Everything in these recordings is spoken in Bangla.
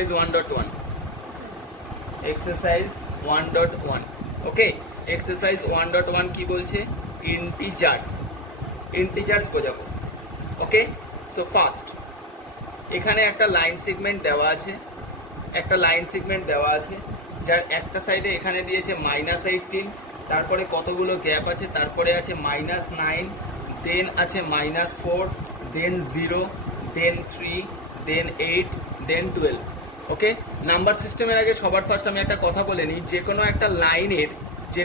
Exercise 1.1, exercise 1.1। ওকে, এক্সারসাইজ 1.1 কি বলছে? ইন্টিজার্স বোঝাবো। ওকে, সো ফার্স্ট এখানে একটা লাইন সেগমেন্ট দেওয়া আছে, যার একটা সাইডে এখানে দিয়েছে -18, তারপরে কতগুলো গ্যাপ আছে, তারপরে আছে -9, দেন আছে -4, দেন 0, দেন 3, দেন 8, দেন 12। ওকে, নাম্বার সিস্টেমের আগে সবার ফার্স্ট আমি একটা কথা বলে নিই, যে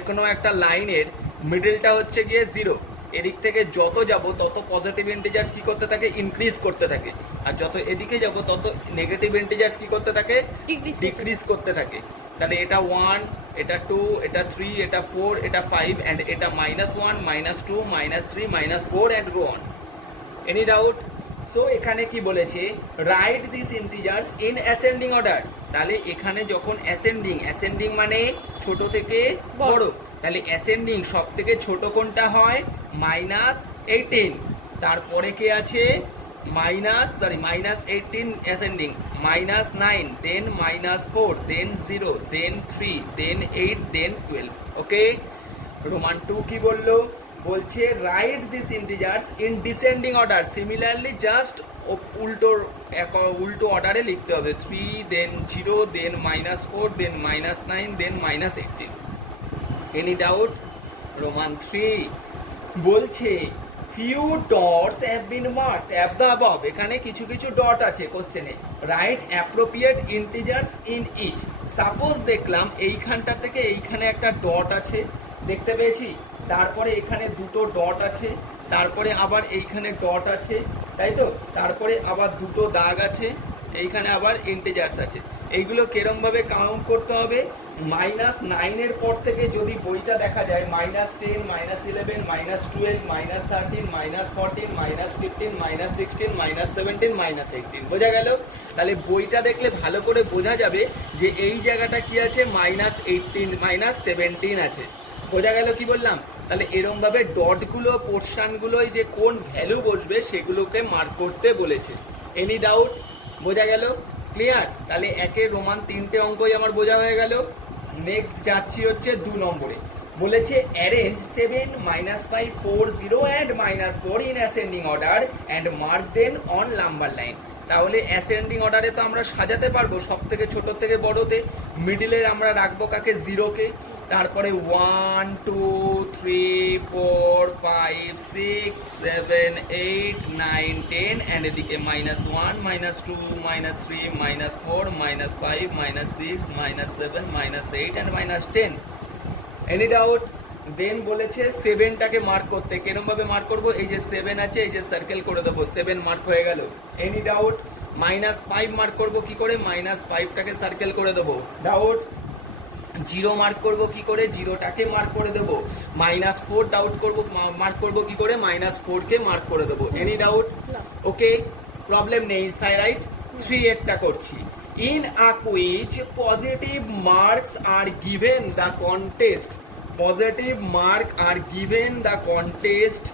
কোনো একটা লাইনের মিডলটা হচ্ছে গিয়ে 0। এদিক থেকে যত যাব তত পজিটিভ ইন্টিজার্স কি করতে থাকে? ইনক্রিজ করতে থাকে। আর যত এদিকে যাব তত নেগেটিভ ইন্টিজার্স কি করতে থাকে? ডিক্রিজ করতে থাকে। তাহলে এটা 1, এটা 2, এটা 3, এটা 4, এটা 5 অ্যান্ড এটা -1, -2, -3, -4 and go on. Any doubt? So এখানে কি বলেছে? Right this integers in ascending order. তাহলে এখানে যখন অ্যাসেন্ডিং মানে ছোট থেকে বড়, তাহলে অ্যাসেন্ডিং সব থেকে ছোট কোনটা হয়? -18। তারপরে কে আছে? -18 অ্যাসেন্ডিং, -9, দেন -4, দেন 0, দেন 3, দেন 8, দেন 12। ওকে, রোমান 2 কি বললো? বলছে write this integers in descending order. Similarly just উল্টো অর্ডারে লিখতে হবে। 3, then 0, then -4, then -9, then -18। Any doubt? Roman 3 বলছে few dots have been marked at the above. এখানে কিছু ডট আছে কোশ্চেনে। Write appropriate integers in each. Suppose দেখলাম এইখানটা থেকে এইখানে একটা ডট আছে, দেখতে পেয়েছি, তারপরে এখানে দুটো ডট আছে, তারপরে আবার এইখানে ডট আছে, তাই তো, তারপরে আবার দুটো দাগ আছে, এইখানে আবার ইন্টিজার্স আছে। এইগুলো কেরমভাবে কাউন্ট করতে হবে? -9 এর পর থেকে যদি বইটা দেখা যায় -10, -11, -12, -13, -14, -15, -16, -17, -18। বোঝা গেল? তাহলে বইটা দেখলে ভালো করে বোঝা যাবে যে এই জায়গাটা কি আছে? -18, -17 আছে। বোঝা গেল কি বললাম? তাহলে এরমভাবে ডটগুলো, পোর্শনগুলোয় যে কোন ভ্যালু বসবে সেগুলোকে মার্ক করতে বলেছে। Any doubt? বোঝা গেল? ক্লিয়ার? তাহলে একের রোমান 3টে অঙ্কই আমার বোঝা হয়ে গেল। নেক্সট যাচ্ছি হচ্ছে 2 নম্বরে। বলেছে arrange 7, -5, 4, 0 and -4 in ascending order and mark them on number line. তাহলে অ্যাসেন্ডিং অর্ডারে তো আমরা সাজাতে পারবো সব থেকে ছোট থেকে বড়তে। মিডিলে আমরা রাখবো কাকে? 0কে। তারপরে 1, 2, 3, 4, 5, 6, 7, 8, 9, 10 অ্যান্ড এদিকে -1, -2, -3, -4, -5, -6, -7, -8 অ্যান্ড -10। Any doubt? দেন বলেছে 7টাকে মার্ক করতে। কেরমভাবে মার্ক করবো? এই যে 7 আছে, এই যে সার্কেল করে দেবো, 7 মার্ক হয়ে গেল। Any doubt? -5 মার্ক করবো কি করে? -5টাকে সার্কেল করে দেবো। ডাউট? 0 মার্ক করবো কি করে? 0টাকে মার্ক করে দেবো। -4 মার্ক করবো কি করে? -4কে মার্ক করে দেবো। Any doubt? ওকে, প্রবলেম নেই, রাইট? 3 একটা করছি। In a quiz positive marks are given the contest. Positive mark are given the contest,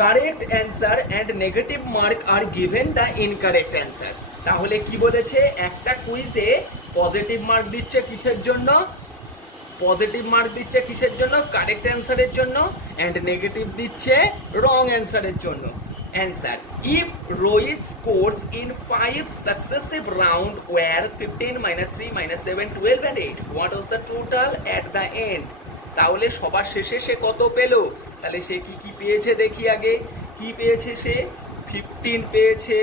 correct answer and negative mark are given the incorrect answer. তাহলে কি বলেছে? একটা কুইজে পজিটিভ মার্ক দিচ্ছে কিসের জন্য? পজিটিভ মার্ক দিচ্ছে কিসের জন্য? কারেক্ট অ্যান্সারের জন্য। অ্যান্ড নেগেটিভ দিচ্ছে রং অ্যান্সারের জন্য। Answer: if Rohit scores in 5 successive round were 15, -3, -7, 12 and 8, what was the total at the end? তাহলে সবার শেষে সে কত পেল? তাহলে সে কি পেয়েছে দেখি আগে। কি পেয়েছে সে? 15 পেয়েছে,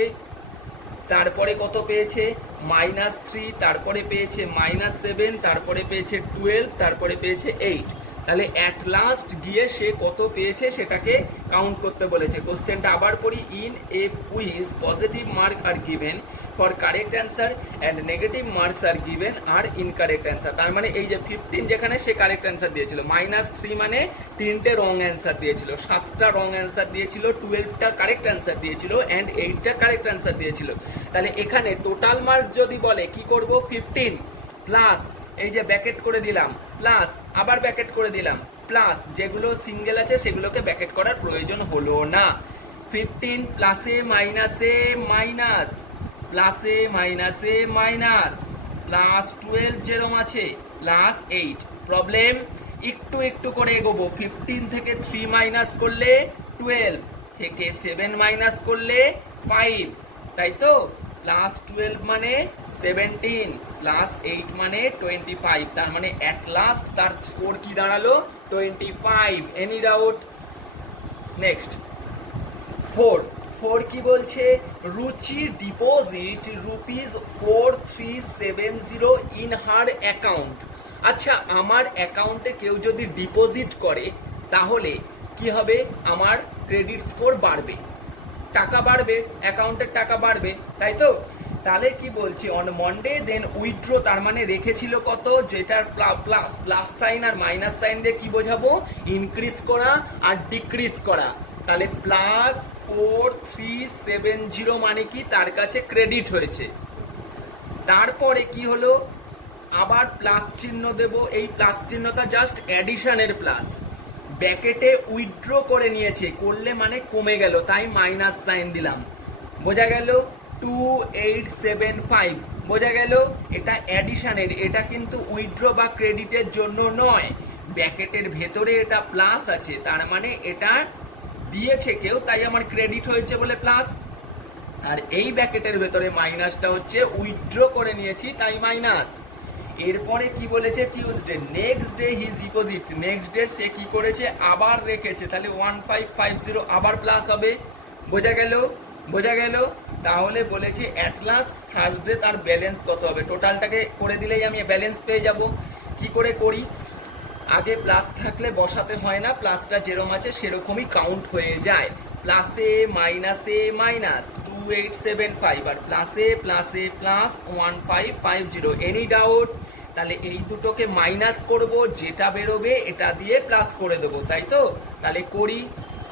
তারপরে কত পেয়েছে? -3, তারপরে পেয়েছে -7, তারপরে পেয়েছে 12, তারপরে পেয়েছে 8। তাহলে অ্যাট লাস্ট গিয়ে সে কত পেয়েছে সেটাকে কাউন্ট করতে বলেছে। কোশ্চেনটা আবার পড়ি। In a quiz positive mark are given for correct answer and negative marks are given are incorrect answer. তার মানে এই যে 15 যেখানে সে কারেক্ট অ্যান্সার দিয়েছিল, -3 মানে 3টে রং অ্যান্সার দিয়েছিল, 7টা রং অ্যান্সার দিয়েছিল, 12টা কারেক্ট অ্যান্সার দিয়েছিল অ্যান্ড 8টা কারেক্ট অ্যান্সার দিয়েছিল। তাহলে এখানে টোটাল মার্কস যদি বলে কি করব? 15 প্লাস এই যে ব্যাকেট করে দিলাম, প্লাস আবার ব্যাকেট করে দিলাম, প্লাস যেগুলো সিঙ্গেল আছে সেগুলোকে ব্যাকেট করার প্রয়োজন হলো না। 15 প্লাসে মাইনাসে মাইনাস, প্লাসে মাইনাসে মাইনাস, প্লাস 12 যেরম আছে প্লাস 8। প্রবলেম একটু একটু করে এগোবো। 15 থেকে 3 মাইনাস করলে 12, থেকে 7 মাইনাস করলে 5, তাই তো? প্লাস 12 মানে 17, প্লাস 8 মানে 25, তার মানে অ্যাট লাস্ট তার স্কোর কি দাঁড়ালো? 25। Any doubt? নেক্সট 4 কি বলছে? রুচি ডিপোজিট ₹4370 ইন হার অ্যাকাউন্ট। আচ্ছা, আমার অ্যাকাউন্টে কেউ যদি ডিপোজিট করে তাহলে কি হবে? আমার ক্রেডিট স্কোর বাড়বে, টাকা বাড়বে, অ্যাকাউন্টের টাকা বাড়বে, তাই তো? তাহলে কি বলছি? অন মন্ডে দেন উইথড্র, তার মানে রেখেছিল কত? যেটার প্লাস সাইন আর মাইনাস সাইন দিয়ে কি বোঝাবো? ইনক্রিজ করা আর ডিক্রিজ করা। তাহলে প্লাস 4370 মানে কি? তার কাছে ক্রেডিট হয়েছে। তারপরে কি হলো? আবার প্লাস চিহ্ন দেব। এই প্লাস চিহ্নটা জাস্ট অ্যাডিশনের প্লাস। ব্র্যাকেটে উইথড্র করে নিয়েছে, করলে মানে কমে গেল, তাই মাইনাস সাইন দিলাম। বোঝা গেল? 2875 বোঝা গেল? এটা অ্যাডিশনের, এটা কিন্তু উইথড্র বা ক্রেডিটের জন্য নয়। ব্র্যাকেটের ভেতরে এটা প্লাস আছে, তার মানে এটা দিয়েছে কেউ, তাই আমার ক্রেডিট হয়েছে বলে প্লাস। আর এই ব্র্যাকেটের ভেতরে মাইনাসটা হচ্ছে উইথড্র করে নিয়েছি, তাই মাইনাস। এরপরে কি বলেছে? Tuesday, next day his deposit, next day সে কি করেছে? আবার রেখেছে, তাহলে 1550 আবার প্লাস হবে। বোঝা গেল? বোঝা গেল? তাহলে বলেছে অ্যাট লাস্ট থার্সডে তার ব্যালেন্স কত হবে? টোটালটাকে করে দিলেই আমি ব্যালেন্স পেয়ে যাব। কি করে করি? আগে প্লাস থাকলে বসাতে হয় না, প্লাসটা যেরকম আছে সেরকমই কাউন্ট হয়ে যায়। প্লাসে মাইনাসে মাইনাস 2875, আর প্লাসে প্লাসে প্লাস 1550। Any doubt? তাহলে এই দুটোকে মাইনাস করব, যেটা বেরোবে এটা দিয়ে প্লাস করে দেবো, তাই তো? তাহলে করি।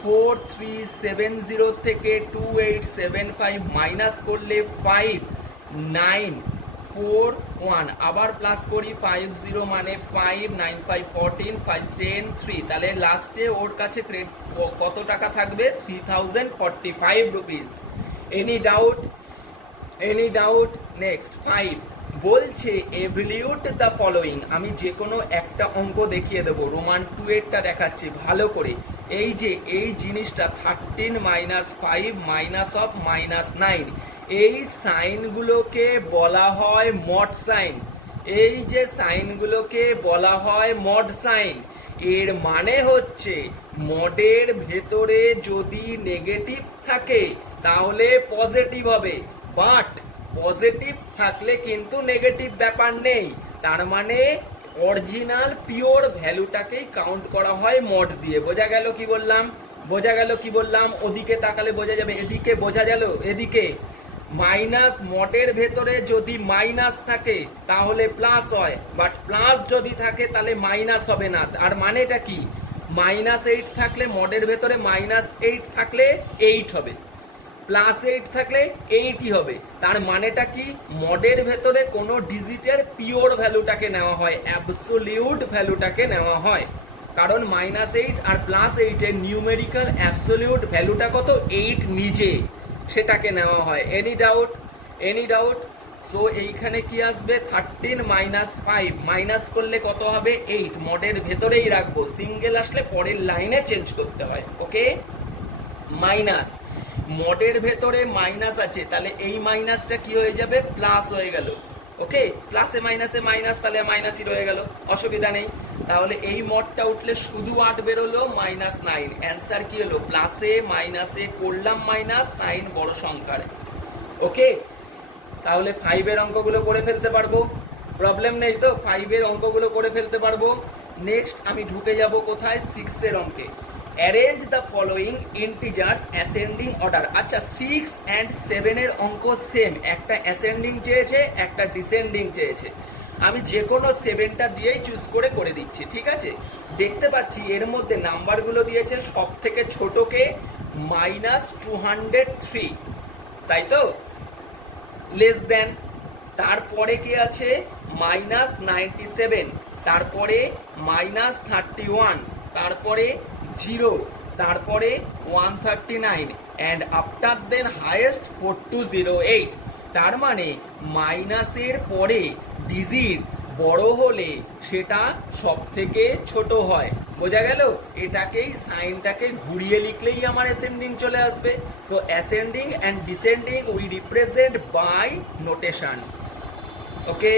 4370 থেকে 2875 মাইনাস করলে 5941, আবার প্লাস করি। 50 মানে 5, 9 5 14, 5 10 3, তাহলে লাস্টে ওর কাছে কত টাকা থাকবে? 3045 rupees. Any doubt? Any doubt? Next 5 বলছে এভলিউট দ্য ফলোয়িং। আমি যে কোনো একটা অঙ্ক দেখিয়ে দেবো। রোমান 2 এরটা দেখাচ্ছি ভালো করে। এই যে এই জিনিসটা 13 মাইনাস 5 মাইনাস অফ মাইনাস 9, এই সাইনগুলোকে বলা হয় মড সাইন। এই যে সাইনগুলোকে বলা হয় মড সাইন। এর মানে হচ্ছে মডের ভেতরে যদি নেগেটিভ থাকে তাহলে পজিটিভ হবে, বাট পজিটিভ থাকলে কিন্তু নেগেটিভ ব্যাপার নেই। তার মানে অরিজিনাল পিওর ভ্যালুটাকেই কাউন্ট করা হয় মড দিয়ে। বোঝা গেল কি বললাম? বোঝা গেল কি বললাম? ওদিকে তাকালে বোঝা যাবে, এদিকে বোঝা গেল? এদিকে মাইনাস, মডের ভেতরে যদি মাইনাস থাকে তাহলে প্লাস হয়, বাট প্লাস যদি থাকে তাহলে মাইনাস হবে না। আর মানেটা কি? -8 থাকলে মডের ভেতরে -8 থাকলে 8 হবে, +8 থাকলে 8ই হবে। তার মানেটা কি? মডের ভেতরে কোনো ডিজিটের পিওর ভ্যালুটাকে নেওয়া হয়, অ্যাবসোলিউট ভ্যালুটাকে নেওয়া হয়। কারণ -8 আর +8 এর নিউমেরিক্যাল অ্যাবসোলিউট ভ্যালুটা কত? 8 নিজে, সেটাকে নেওয়া হয়। Any doubt? Any doubt? So এইখানে কি আসবে? 13 মাইনাস 5 মাইনাস করলে কত হবে? 8। মডের ভেতরেই রাখবো, সিঙ্গেল আসলে পরের লাইনে চেঞ্জ করতে হয়। ওকে, মাইনাস, মডের ভেতরে মাইনাস আছে, তাহলে এই মাইনাসটা কি হয়ে যাবে? প্লাস হয়ে গেল। ওকে, প্লাসে মাইনাসে মাইনাস, তাহলে মাইনাসই রয়ে গেল, অসুবিধা নেই। তাহলে এই মডটা উঠলে শুধু 8 বেরোলো, -9। অ্যান্সার কি হলো? প্লাসে মাইনাসে করলাম মাইনাস, সাইন বড় সংখ্যার। ওকে, তাহলে 5 এর অঙ্কগুলো করে ফেলতে পারবো, প্রবলেম নেই তো? 5 এর অঙ্কগুলো করে ফেলতে পারবো। নেক্সট আমি ঢুকে যাব কোথায়? 6 এর অঙ্কে। Arrange the following integers ascending order. আচ্ছা, 6 অ্যান্ড 7 এর অঙ্ক সেম, একটা অ্যাসেন্ডিং চেয়েছে, একটা ডিসেন্ডিং চেয়েছে। আমি যে কোনো 7টা দিয়েই চুজ করে দিচ্ছি, ঠিক আছে? দেখতে পাচ্ছি এর মধ্যে নাম্বারগুলো দিয়েছে সব থেকে ছোটকে -203, তাই তো? লেস দেন, তারপরে কি আছে? -97, তারপরে -31, তারপরে 0, তারপরে 139, অ্যান্ড আফটার দেন হাইয়েস্ট 4208। তার মানে মাইনাসের পরে ডিজিট বড় হলে সেটা সব থেকে ছোট হয়। বোঝা গেল? এটাকেই সাইনটাকে ঘুরিয়ে লিখলেই আমার অ্যাসেন্ডিং চলে আসবে। So ascending and descending we represent by notation. Okay,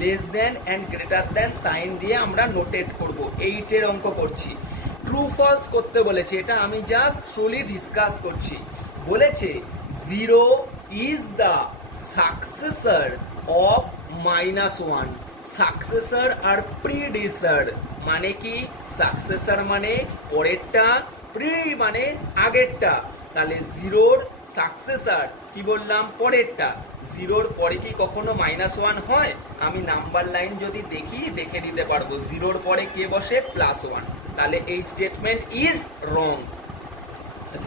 less than and greater than sign দিয়ে আমরা নোটেট করব। 8 এর অঙ্ক করছি। ট্রু ফলস করতে বলেছে, এটা আমি জাস্ট থ্রুলি ডিসকাস করছি। বলেছে 0 is the successor of -1। Successor আর প্রিডিসেসর মানে কি? সাকসেসর মানে পরেরটা, প্রি মানে আগেরটা। তাহলে 0র সাকসেসর কি বললাম? পরেরটা। 0র পরে কি কখনো -1 হয়? আমি নাম্বার লাইন যদি দেখি দেখে নিতে পারবো 0র পরে কে বসে? +1। তাহলে এই statement is wrong.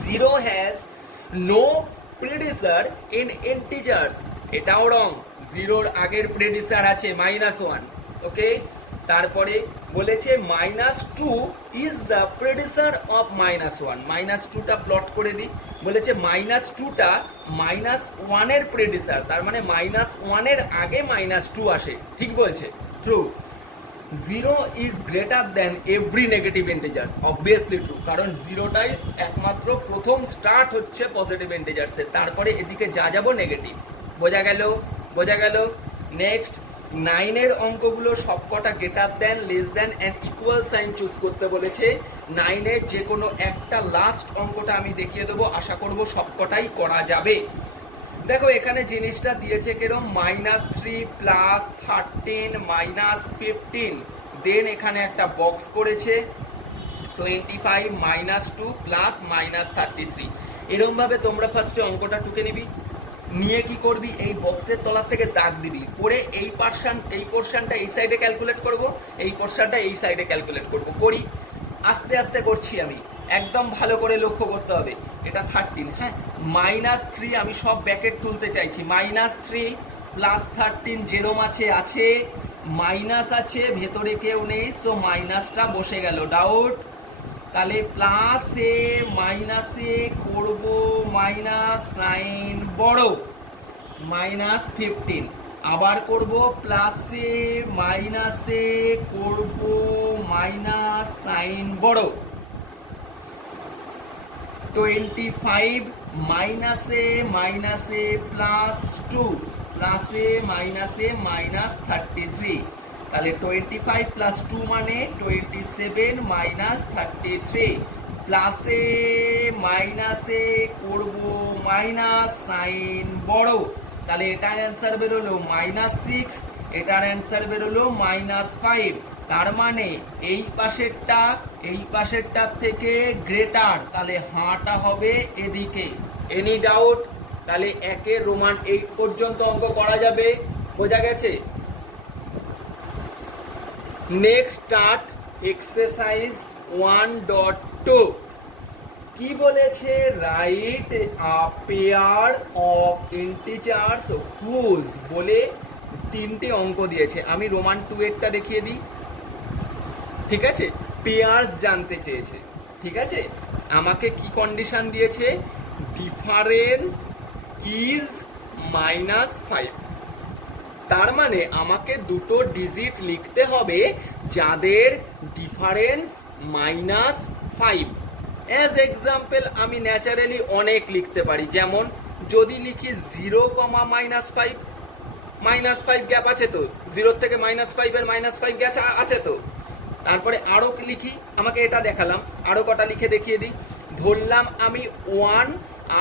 0 has no predecessor in integers, এটাও রং। 0র আগের প্রিডিসেসর আছে -1। ওকে, তারপরে বলেছে -2 ইজ দ্য প্রিডিসেসর অফ -1। -2টা প্লট করে দিই। বলেছে -2টা -1 এর প্রিডিসেসর, তার মানে -1 এর আগে -2 আসে। ঠিক বলছে? True. 0 is greater than every negative integers, obviously true, কারণ 0টাই একমাত্র প্রথম স্টার্ট হচ্ছে পজিটিভ ইন্টিজার্সের, তারপরে এদিকে যা যাবো নেগেটিভ। বোঝা গেল? বোঝা গেল? নেক্সট 9 এর অঙ্কগুলো সবকটা greater than, less than and equal sign choose করতে বলেছে। 9 এর যে কোনো একটা লাস্ট অঙ্কটা আমি দেখিয়ে দেবো, আশা করব সবকটাই করা যাবে। দেখো এখানে জিনিসটা দিয়েছে কিরম? -3 +13 -15, দেন এখানে একটা বক্স করেছে 25 -2 +-33। এরকম ভাবে তোমরা ফার্স্টে অঙ্কটা টুকে নিবি, নিয়ে কি করবি? এই বক্সের তলার থেকে দাগ দিবি, করে এই পোর্শনটা এই সাইডে ক্যালকুলেট করব, এই পোর্শনটা এই সাইডে ক্যালকুলেট করব। করি, আস্তে আস্তে করছি আমি, একদম ভালো করে লক্ষ্য করতে হবে। এটা 13, হ্যাঁ, -3 আমি সব ব্যাকেট তুলতে চাইছি। -3 +13 যেরম আছে, মাইনাস আছে, ভেতরে কেউ নেই, সো মাইনাসটা বসে গেল। ডাউট? তাহলে প্লাসে মাইনাসে করব মাইনাস সাইন বড়, -15। আবার করব প্লাসে মাইনাসে করব মাইনাস সাইন বড়, 25 মাইনাসে মাইনাসে +2 প্লাসে মাইনাসে -33। তাহলে 25 + 2 মানে 27 -33, প্লাসে মাইনাসে করব মাইনাস সাইন বড়। তাহলে এটার অ্যান্সার বেরোলো -6, এটার অ্যান্সার বেরোলো -5। তার মানে এই পাশেরটার থেকে গ্রেটার, তাহলে হাঁটা হবে এদিকে। Any doubt? তাহলে 1 রোমান 8 পর্যন্ত অঙ্ক করা যাবে। বোঝা গেছে? Next start exercise 1.2। কি বলেছে? Write a pair of integers whose, বলে 3টে অঙ্ক দিয়েছে। আমি রোমান 2 এরটা দেখিয়ে দিই। ঠিক আছে, পেয়ার্স জানতে চেয়েছে। ঠিক আছে, আমাকে কি কন্ডিশন দিয়েছে? Difference is -5। তার মানে আমাকে দুটো ডিজিট লিখতে হবে যাদের ডিফারেন্স -5। অ্যাজ এক্সাম্পল আমি ন্যাচারালি অনেক লিখতে পারি, যেমন যদি লিখি 0, -5, -5 গ্যাপ আছে তো, 0 থেকে -5 এর -5 গ্যাপ আছে তো। তারপরে আরও লিখি, আমাকে এটা দেখালাম, আরও কটা লিখে দেখিয়ে দিই। ধরলাম আমি 1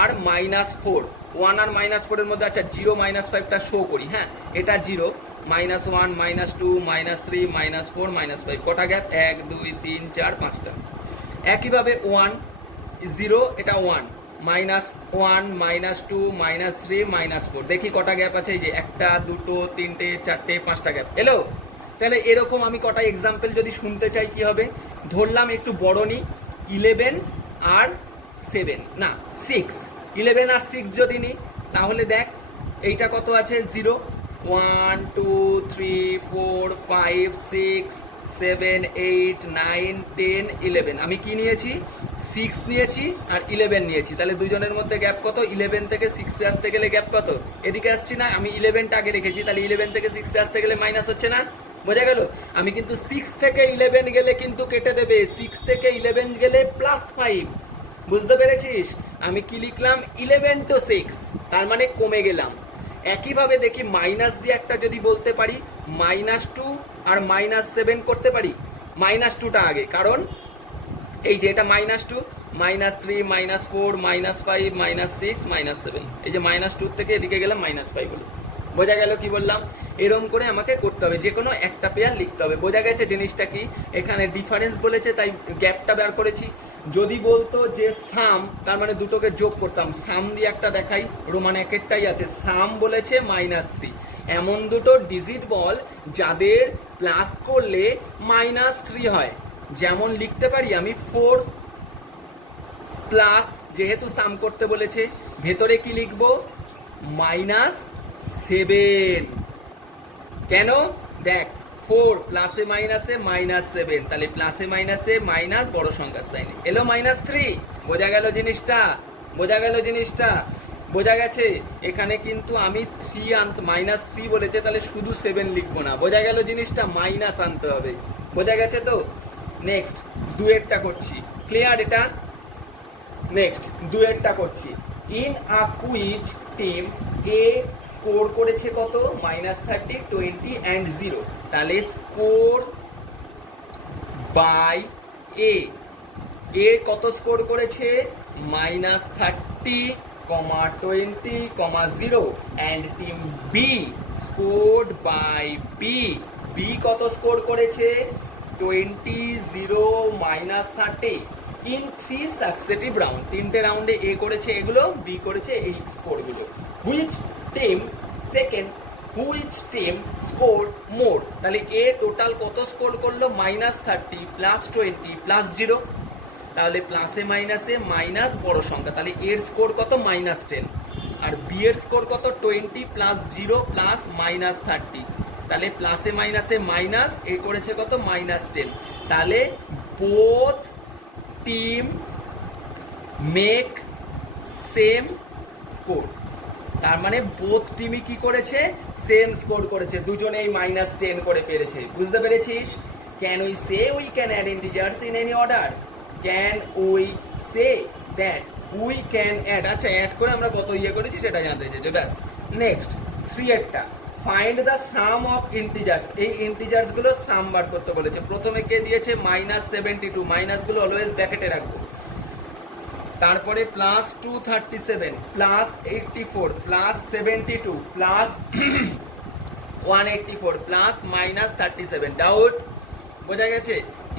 আর -4, 1 আর -4 এর মধ্যে, আচ্ছা 0 -5টা শো করি। হ্যাঁ, এটা 0, -1 -2 -3 -4 -5, কটা গ্যাপ? 1 2 3 4 5টা। একইভাবে 1 0, এটা 1 -1 -2 -3 -4, দেখি কটা গ্যাপ আছে? এই যে 1 2 3 4 5টা গ্যাপ এলো। তাহলে এরকম আমি কটা এক্সাম্পল যদি শুনতে চাই কি হবে? ধরলাম একটু বড় নি, 11 আর 7, না 6, 11 আর 6 যদি নিই, তাহলে দেখ এইটা কত আছে? 0 1 2 3 4 5 6 7, 8, 9, 10, 11। আমি কি নিয়েছি? 6 নিয়েছি আর 11 নিয়েছি। তাহলে দুজনের মধ্যে গ্যাপ কত? 11 থেকে 6 এ আসতে গেলে গ্যাপ কত? এদিকে আসছি না, আমি 11টা আগে রেখেছি, তাহলে 11 থেকে 6 এ আসতে গেলে মাইনাস হচ্ছে না? বোঝা গেল? আমি কিন্তু 6 থেকে 11 গেলে কিন্তু কেটে দেবে, 6 থেকে 11 গেলে +5। বুঝতে পেরেছিস? আমি কি লিখলাম? 11 to 6, তার মানে কমে গেলাম। একইভাবে দেখি মাইনাস দিয়ে একটা যদি বলতে পারি, -2 আর -7 করতে পারি। -2টা আগে, কারণ এই যে এটা -2, -3, -4, -5, -6, -7, এই যে -2 থেকে এদিকে গেলাম -5 হলো। বোঝা গেল কি বললাম? এরম করে আমাকে করতে হবে, যে কোনো একটা পেয়ার লিখতে হবে। বোঝা গেছে জিনিসটা কি? এখানে ডিফারেন্স বলেছে তাই গ্যাপটা বের করেছি। যদি বলতো যে সাম, তার মানে দুটোকে যোগ করতাম। সাম দিয়ে একটা দেখাই, রোমান একেরটাই আছে, সাম বলেছে -3। এমন দুটো ডিজিট বল যাদের প্লাস করলে -3 হয়। যেমন লিখতে পারি আমি 4 প্লাস, যেহেতু সাম করতে বলেছে, ভেতরে কি লিখবো? -7। কেন? দেখ, 4 প্লাসে মাইনাসে -7, তাহলে প্লাসে মাইনাসে মাইনাস, বড় সংখ্যার সাইনে এলো -3। বোঝা গেল জিনিসটা? বোঝা গেল জিনিসটা? বোঝা গেছে? এখানে কিন্তু আমি -3 বলেছে, তাহলে শুধু 7 লিখবো না। বোঝা গেল জিনিসটা? মাইনাস আনতে হবে। বোঝা গেছে তো? নেক্সট দুয়েরটা করছি, ক্লিয়ার এটা? নেক্সট দুয়েরটা করছি। In a quiz team A score করেছে কত? -30, 20 অ্যান্ড 0। তাহলে স্কোর বাই এ, এ কত স্কোর করেছে? -30, 20, 0, and team B scored by B, B কত স্কোর করেছে? 20, 0, -30 ইন 3 সাকসেসিভ রাউন্ড। 3টে রাউন্ডে এ করেছে এগুলো, বি করেছে এই স্কোরগুলো। Which team second, which team score more? তাহলে এ টোটাল কত স্কোর করলো? -30 +20 +0। তাহলে প্লাসে মাইনাসে মাইনাস, বড় সংখ্যা, তাহলে এর স্কোর কত? -10। আর বি এর স্কোর কত? 20 + 0 + -30। তাহলে প্লাসে মাইনাসে মাইনাস, এ করেছে কত? -10। তাহলে both team make same score. তার মানে বোথ টিমই কি করেছে? সেম স্কোর করেছে, দুজনেই -10 করে পেরেছে। বুঝতে পেরেছিস? Can we say we can add integers in any order? Can we say that we can add? আচ্ছা, অ্যাড করে আমরা কত ইয়ে করেছি সেটা জানতে চেয়েছে, ব্যাস। নেক্সট 3 এরটা, find the sum of integers. এই ইন্টিজার্স গুলো সাম বার করতে বলেছে। প্রথমে কে দিয়েছে? -72, মাইনাসগুলো অলওয়েজ ব্র্যাকেটে রাখবো। তারপরে +237 +84 +72 +184 +-37। ডাউট? বোঝা গেছে?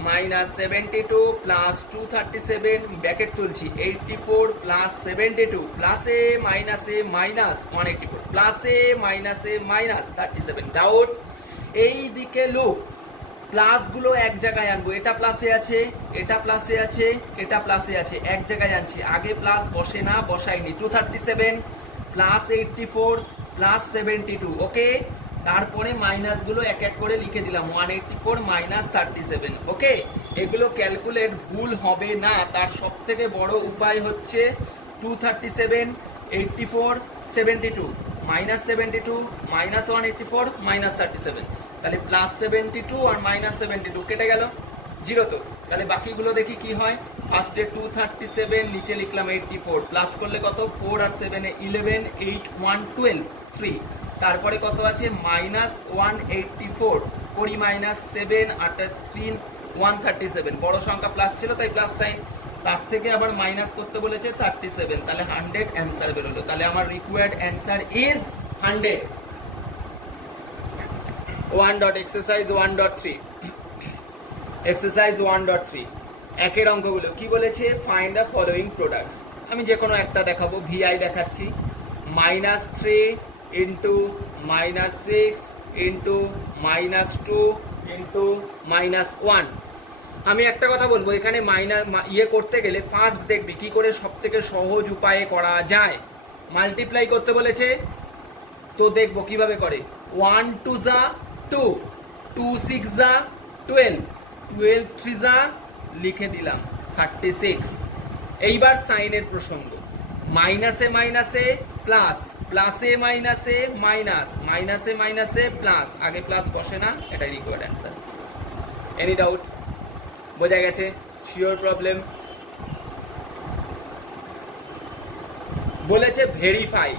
-72 +237 ব্র্যাকেট তুলছি, 84 +72 প্লাসে মাইনাসে মাইনাস 184 প্লাসে মাইনাসে -37। ডাউট? এই দিকে লুক, প্লাসগুলো এক জায়গায় আনবো। এটা প্লাসে আছে, এটা প্লাসে আছে, এটা প্লাসে আছে, এক জায়গায় আনছি। আগে প্লাস বসে না, বসাইনি। 237 +84 +72, ওকে। তারপরে মাইনাসগুলো এক এক করে লিখে দিলাম, 184 -37, ওকে। এগুলো ক্যালকুলেট ভুল হবে না। তার সব থেকে বড় উপায় হচ্ছে 237, 84, 72, -72, -184, -37। তাহলে +72 আর -72 কেটে গেল, 0 তো। তাহলে বাকিগুলো দেখি কি হয়। ফার্স্টে 237, নিচে লিখলাম 84, প্লাস করলে কত? 4 আর 7 এ 11, 8, 1, 12, 3। তারপরে কত আছে? -184, 20 -7, 8 3, 137। বড় সংখ্যা প্লাস ছিল তাই প্লাস সাইন। তার থেকে আবার মাইনাস করতে বলেছে 37, তাহলে 100 অ্যান্সার বেরোলো। তাহলে আমার required answer is 100। 1.exercise 1.3, exercise 1.3 একের অঙ্কগুলো কি বলেছে? Find the following products. আমি যে কোনো একটা দেখাবো, ভিআই দেখাচ্ছি। -3 ইন্টু -6 ইন্টু -2 ইন্টু -1। আমি একটা কথা বলবো, এখানে ইয়ে করতে গেলে ফার্স্ট দেখবি কি করে সব থেকে সহজ উপায়ে করা যায়। মাল্টিপ্লাই করতে বলেছে তো দেখবো কিভাবে করে। 1 2 যা 2, 2 6 যা 12, 12 থ্রিজা লিখে দিলাম 36। এইবার সাইনের প্রসঙ্গ, মাইনাসে মাইনাসে প্লাস, প্লাসে মাইনাসে মাইনাস, মাইনাসে মাইনাসে প্লাস, আগে প্লাস বসে না, এটা রিকোয়ার্ড অ্যান্সার। Any doubt? বোঝা গেছে? Sure problem? বলেছে ভেরিফাই,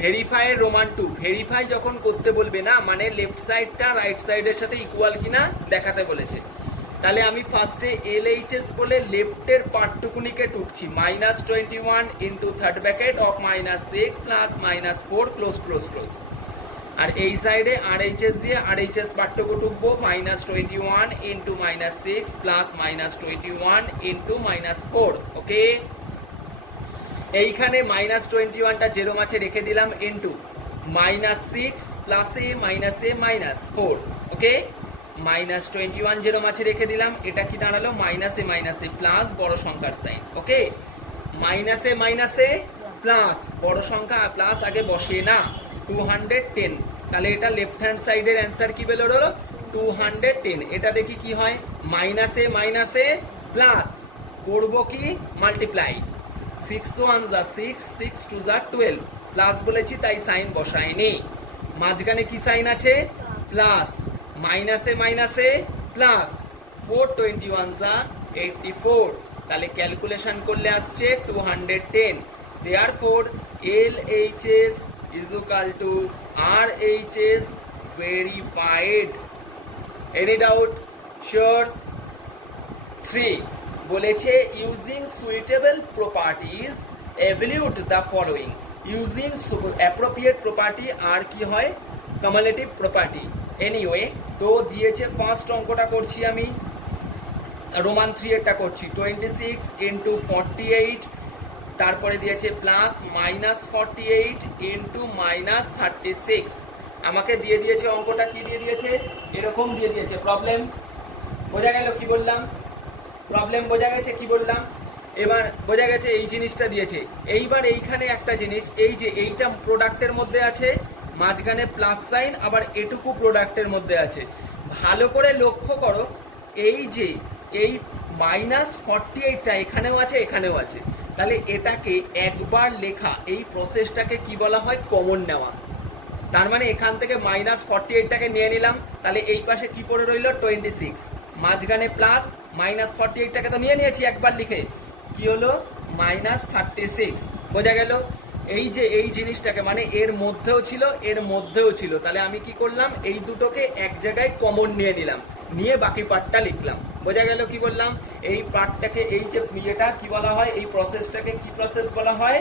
ভেরিফাই রোমান 2, ভেরিফাই যখন করতে বলবে না, মানে লেফট সাইডটা রাইট সাইডের সাথে ইকুয়াল কিনা দেখাতে বলেছে, তাহলে আমি ফার্স্টে LHS বলে লেফটের পার্টটুকুনিকে টুকছি, -21 into third bracket of -6 plus -4 close close close, আর এই সাইডে RHS দিয়ে RHS পার্টটুকু টুকবো, -21 ইন্টু -6 প্লাস -21 ইন্টু -4। ওকে, এইখানে -21টা যেরম আছে রেখে দিলাম, ইন্টু -6 প্লাসে মাইনাসে -4। ওকে, -21 যেরম আছে রেখে দিলাম, এটা কি দাঁড়ালো মাইনাসে মাইনাসে প্লাস বড় সংখ্যার সাইন। ওকে, মাইনাসে মাইনাসে প্লাস বড় সংখ্যা প্লাস আগে বসে না, 210, তাহলে এটা লেফট হ্যান্ড সাইডের অ্যান্সার কি বেরোলো 210। এটা দেখি কি হয়, মাইনাসে মাইনাসে প্লাস করব কি মাল্টিপ্লাই, 6 1 যা 6, 6 2 যা 12, প্লাস বলেছি তাই সাইন বসায়নি। মাঝখানে কি সাইন আছে প্লাস, মাইনাসে মাইনাসে প্লাস, 421 যা 84, তাহলে ক্যালকুলেশন করলে আসছে 210। Therefore LHS is equal to RHS verified. Any doubt? Sure? 3 বলেছে using suitable properties evaluate the following. Using appropriate property আর কি হয় কামুলেটিভ প্রপার্টি। এনিওয়ে, তো দিয়েছে ফার্স্ট অঙ্কটা করছি আমি, রোমান 3 এরটা করছি, 26 ইন্টু 48, তারপরে দিয়েছে প্লাস -48 ইন্টু -36। আমাকে দিয়ে দিয়েছে অঙ্কটা কি দিয়ে দিয়েছে, এরকম দিয়ে দিয়েছে। প্রবলেম বোঝা গেল কি বললাম? প্রবলেম বোঝা গেছে কি বললাম? এবার বোঝা গেছে এই জিনিসটা দিয়েছে। এইবার এইখানে একটা জিনিস, এই যে এইটা প্রোডাক্টের মধ্যে আছে, মাঝখানে প্লাস সাইন, আবার এটুকু প্রোডাক্টের মধ্যে আছে। ভালো করে লক্ষ্য করো, এই যে এই -48টা এখানেও আছে এখানেও আছে, তাহলে এটাকে একবার লেখা, এই প্রসেসটাকে কি বলা হয় কমন নেওয়া। তার মানে এখান থেকে -48টাকে নিয়ে নিলাম, তাহলে এই পাশে কি পড়ে রইল 26, মাঝখানে প্লাস, -48টাকে তো নিয়ে নিয়েছি একবার লিখে, কি হলো -36। বোঝা গেল? এই যে এই জিনিসটাকে মানে এর মধ্যেও ছিল এর মধ্যেও ছিল, তাহলে আমি কি করলাম এই দুটোকে এক জায়গায় কমন নিয়ে নিলাম, নিয়ে বাকি পার্টটা লিখলাম। বোঝা গেল কি বললাম? এই পার্টটাকে, এই যে এটা কি বলা হয়, এই প্রসেসটাকে কি প্রসেস বলা হয়,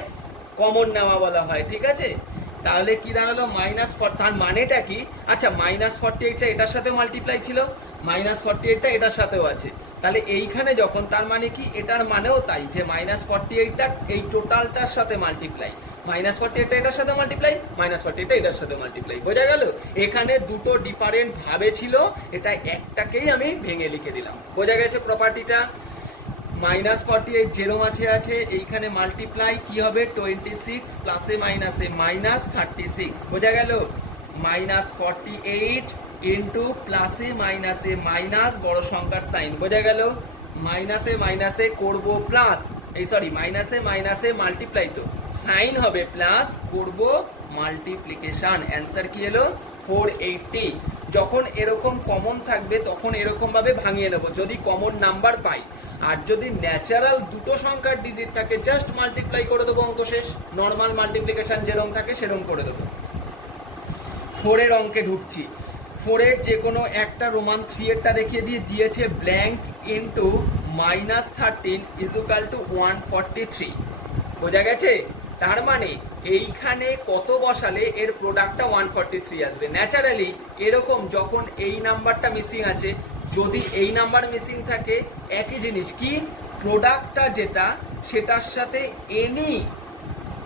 কমন নেওয়া বলা হয়। ঠিক আছে, তাহলে কি দাঁড়ালো -4, তার মানেটা কি? আচ্ছা, -48টা এটার সাথে মাল্টিপ্লাই ছিল, -48টা এটার সাথেও আছে, তাহলে এইখানে যখন, তার মানে কি এটার মানেও তাই, যে -48টা এই টোটালটার সাথে মাল্টিপ্লাই, -48টা এটার সাথে মাল্টিপ্লাই, -48টা এটার সাথে মাল্টিপ্লাই। বোঝা গেল? এখানে দুটো ডিফারেন্ট ভাবে ছিল, এটা একটাকেই আমি ভেঙে লিখে দিলাম। বোঝা গেছে প্রপার্টিটা? -48 যেরম আছে এইখানে মাল্টিপ্লাই কি হবে 26 প্লাসে মাইনাসে -36। বোঝা গেল? -48 ইন্টু প্লাসে মাইনাসে মাইনাস বড় সংখ্যার সাইন। বোঝা গেল? মাইনাসে মাইনাসে করব প্লাস, এই সরি মাইনাসে মাইনাসে মাল্টিপ্লাই, তো সাইন হবে প্লাস, করব মাল্টিপ্লিকেশন। অ্যান্সার কি এলো 480। যখন এরকম কমন থাকবে তখন এরকম ভাবে ভাঙিয়ে নেব যদি কমন নাম্বার পাই, আর যদি ন্যাচারাল দুটো সংখ্যার ডিজিট থাকে জাস্ট মাল্টিপ্লাই করে দেবো, অঙ্ক শেষ। নর্মাল মাল্টিপ্লিকেশন যেরকম থাকে সেরকম করে দেবো। 4 অঙ্কে ঢুকছি। 4 যে কোনো একটা রোমান 3 এরটা দেখিয়ে দিয়েছে blank into -13 is equal two 143। বোঝা গেছে? তার মানে এইখানে কত বসালে এর প্রোডাক্টটা 143 আসবে। ন্যাচারালি এরকম যখন এই নাম্বারটা মিসিং আছে, যদি এই নাম্বার মিসিং থাকে, একই জিনিস কি প্রোডাক্টটা যেটা সেটার সাথে এনি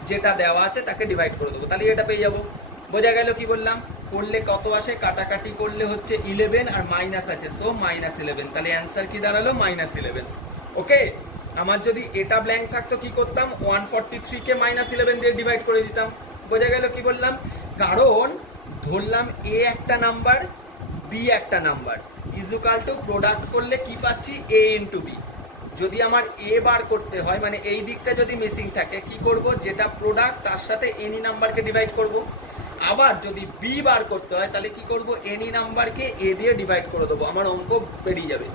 যেটা দেওয়া আছে তাকে ডিভাইড করে দেবো, তাহলে এটা পেয়ে যাবো। বোঝা গেল কি বললাম? করলে কত আসে, কাটাকাটি করলে হচ্ছে 11 আর মাইনাস আছে, সো -11, তাহলে অ্যান্সার কি দাঁড়ালো -11। ওকে, আমার যদি এটা ব্ল্যাঙ্ক থাকতো কি করতাম, 143কে -11 দিয়ে ডিভাইড করে দিতাম। বোঝা গেল কি বললাম? কারণ ধরলাম এ একটা নাম্বার, বি একটা নাম্বার, ইজুকাল টু প্রোডাক্ট করলে কি পাচ্ছি এ ইন্টু বি। যদি আমার এ বার করতে হয় মানে এই দিকটা যদি মিসিং থাকে কি করব, যেটা প্রোডাক্ট তার সাথে এনি নাম্বারকে ডিভাইড করব। আবার যদি বি বার করতে হয় তাহলে কি করব, এনি নাম্বারকে এ দিয়ে ডিভাইড করে দেবো, আমার অঙ্ক বেরিয়ে যাবে।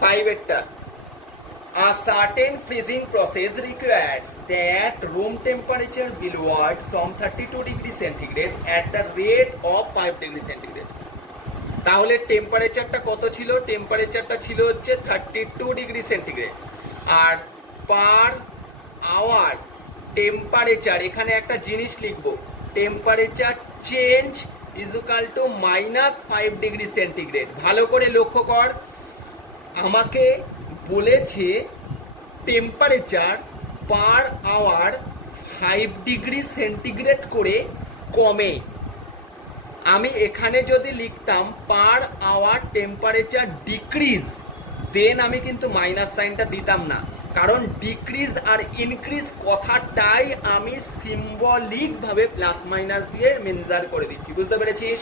5 এরটা, a certain freezing process requires that room temperature be lowered from 32 degree centigrade at the rate of 5 degree centigrade। তাহলে টেম্পারেচারটা কত ছিল, টেম্পারেচারটা ছিল হচ্ছে 32 ডিগ্রি সেন্টিগ্রেড, আর পার আওয়ার টেম্পারেচার, এখানে একটা জিনিস লিখবো, temperature change is equal to -5 degree centigrade. ভালো করে লক্ষ্য কর, আমাকে বলেছে temperature per hour 5 degree centigrade করে কমে। আমি এখানে যদি লিখতাম per hour temperature decrease, then আমি কিন্তু মাইনাস সাইনটা দিতাম না, কারণ ডিক্রিজ আর ইনক্রিজ কথাটাই আমি সিম্বলিকভাবে প্লাস মাইনাস দিয়ে মেনজার করে দিচ্ছি, বুঝতে পেরেছিস?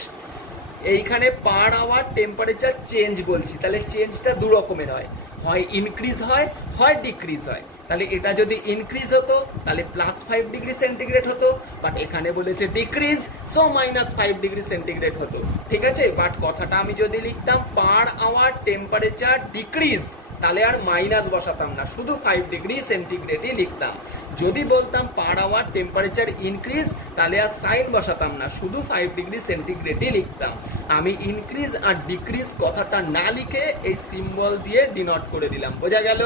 এইখানে পার আওয়ার টেম্পারেচার চেঞ্জ বলছি, তাহলে চেঞ্জটা দু রকমের হয়, হয় ইনক্রিজ হয়, হয় ডিক্রিজ হয়। তাহলে এটা যদি ইনক্রিজ হতো তাহলে +5 ডিগ্রি সেন্টিগ্রেড হতো, বাট এখানে বলেছে ডিক্রিজ, সো -5 ডিগ্রি সেন্টিগ্রেড হতো, ঠিক আছে? বাট কথাটা আমি যদি লিখতাম পার আওয়ার টেম্পারেচার ডিক্রিজ, তাহলে আর মাইনাস বসাতাম না, শুধু 5 ডিগ্রি সেন্টিগ্রেডই লিখতাম। যদি বলতাম পার আওয়ার টেম্পারেচার ইনক্রিজ, তাহলে আর সাইন বসাতাম না, শুধু 5 ডিগ্রি সেন্টিগ্রেডই লিখতাম। আমি ইনক্রিজ আর ডিক্রিজ কথাটা না লিখে এই সিম্বল দিয়ে ডিনোট করে দিলাম, বোঝা গেল?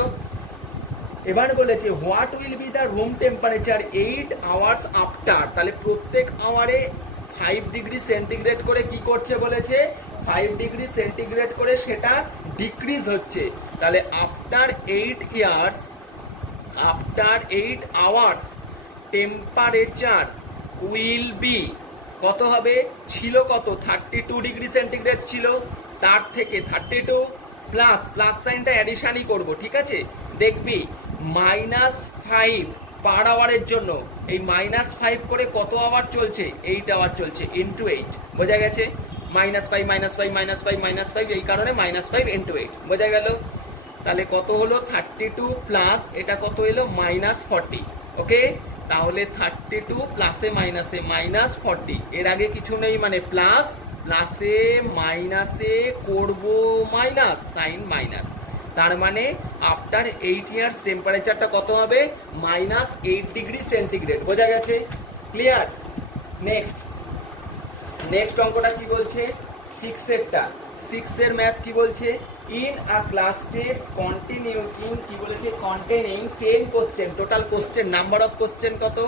এবার বলেছে what will be the room temperature 8 hours after, তাহলে প্রত্যেক আওয়ারে 5 ডিগ্রি সেন্টিগ্রেড করে কি করছে বলেছে, 5 ডিগ্রি সেন্টিগ্রেড করে সেটা ডিক্রিজ হচ্ছে। তাহলে after 8 hours temperature will be কত হবে, ছিল কত 32 ডিগ্রি সেন্টিগ্রেড ছিল, তার থেকে 32 প্লাস সাইনটা অ্যাডিশনই করব, ঠিক আছে? দেখবি -5 পার আওয়ারের জন্য এই -5 করে কত আওয়ার চলছে, 8 আওয়ার চলছে, ইন্টু 8, বোঝা গেছে? -5 এই কারণে -5 ইন্টু 8, বোঝা গেল? তাহলে কত হলো 32 প্লাস এটা কত এলো -40, ওকে? তাহলে 32 প্লাসে মাইনাসে -40, এর আগে কিছু নেই মানে প্লাস, প্লাসে মাইনাসে করব মাইনাস, সাইন মাইনাস, তার মানে আফটার 8 ইয়ার্স টেম্পারেচারটা কত হবে, -8 ডিগ্রি সেন্টিগ্রেড, বোঝা গেছে? ক্লিয়ার? নেক্সট অঙ্কটা কি বলছে, 6 এরটা, 6 এর ম্যাথ কি বলছে, in a class test continuing কি বলেছে, containing 10 question, total question number of question কত,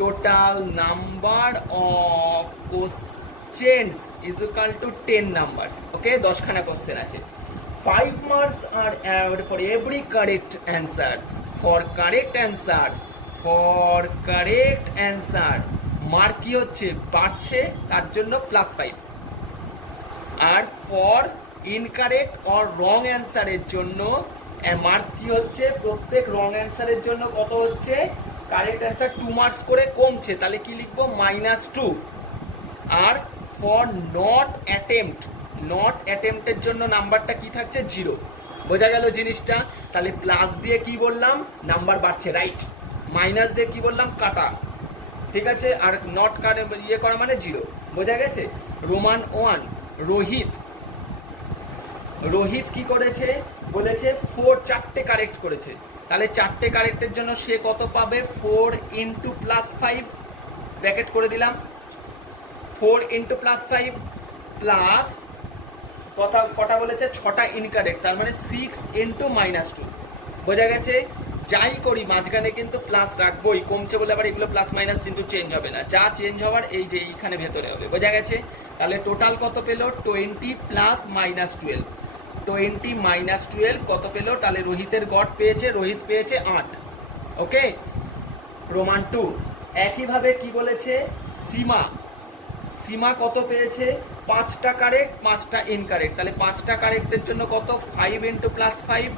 total number of questions is equal to 10 numbers, okay? 10 খানা কোশ্চেন আছে। 5 marks are added for every correct answer. For correct answer mark কি হচ্ছে, বাড়ছে, তার জন্য +5। আর ফর ইনকারেক্ট অর রং অ্যান্সারের জন্য মার্ক কি হচ্ছে, প্রত্যেক রং অ্যান্সারের জন্য কত হচ্ছে, কারেক্ট অ্যান্সার 2 মার্কস করে কমছে, তাহলে কি লিখবো, -2। আর ফর নট অ্যাটেম্পটের জন্য নাম্বারটা কি থাকছে, 0, বোঝা গেল জিনিসটা? তাহলে প্লাস দিয়ে কি বললাম, নাম্বার বাড়ছে, রাইট? মাইনাস দিয়ে কি বললাম, কাটা, ঠিক আছে? আর নট ইয়ে করা মানে 0, বোঝা গেছে? রোমান 1, রোহিত কি করেছে, বলেছে 4 কারেক্ট করেছে, তাহলে 4টে কারেক্টের জন্য সে কত পাবে, 4 ইন্টু +5, ব্র্যাকেট করে দিলাম, 4 ইন্টু +5 প্লাস কটা বলেছে, 6টা ইনকারেক্ট, তার মানে 6 ইন্টু -2, বোঝা গেছে? যাই করি মাঝখানে কিন্তু প্লাস রাখবোই, কমছে বলে আবার এগুলো প্লাস মাইনাস কিন্তু চেঞ্জ হবে না, যা চেঞ্জ হওয়ার এই যে এইখানে ভেতরে হবে, বোঝা গেছে? তাহলে টোটাল কত পেলো, 20 প্লাস -12, 20 -12 কত পেলো, তাহলে রোহিতের গড় পেয়েছে, রোহিত পেয়েছে 8, ওকে? রোমান 2 একইভাবে কি বলেছে, সীমা কত পেয়েছে, 5টা কারেক্ট 5টা ইনকারেক্ট, তাহলে 5টা কারেক্টের জন্য কত, 5 ইন্টু +5,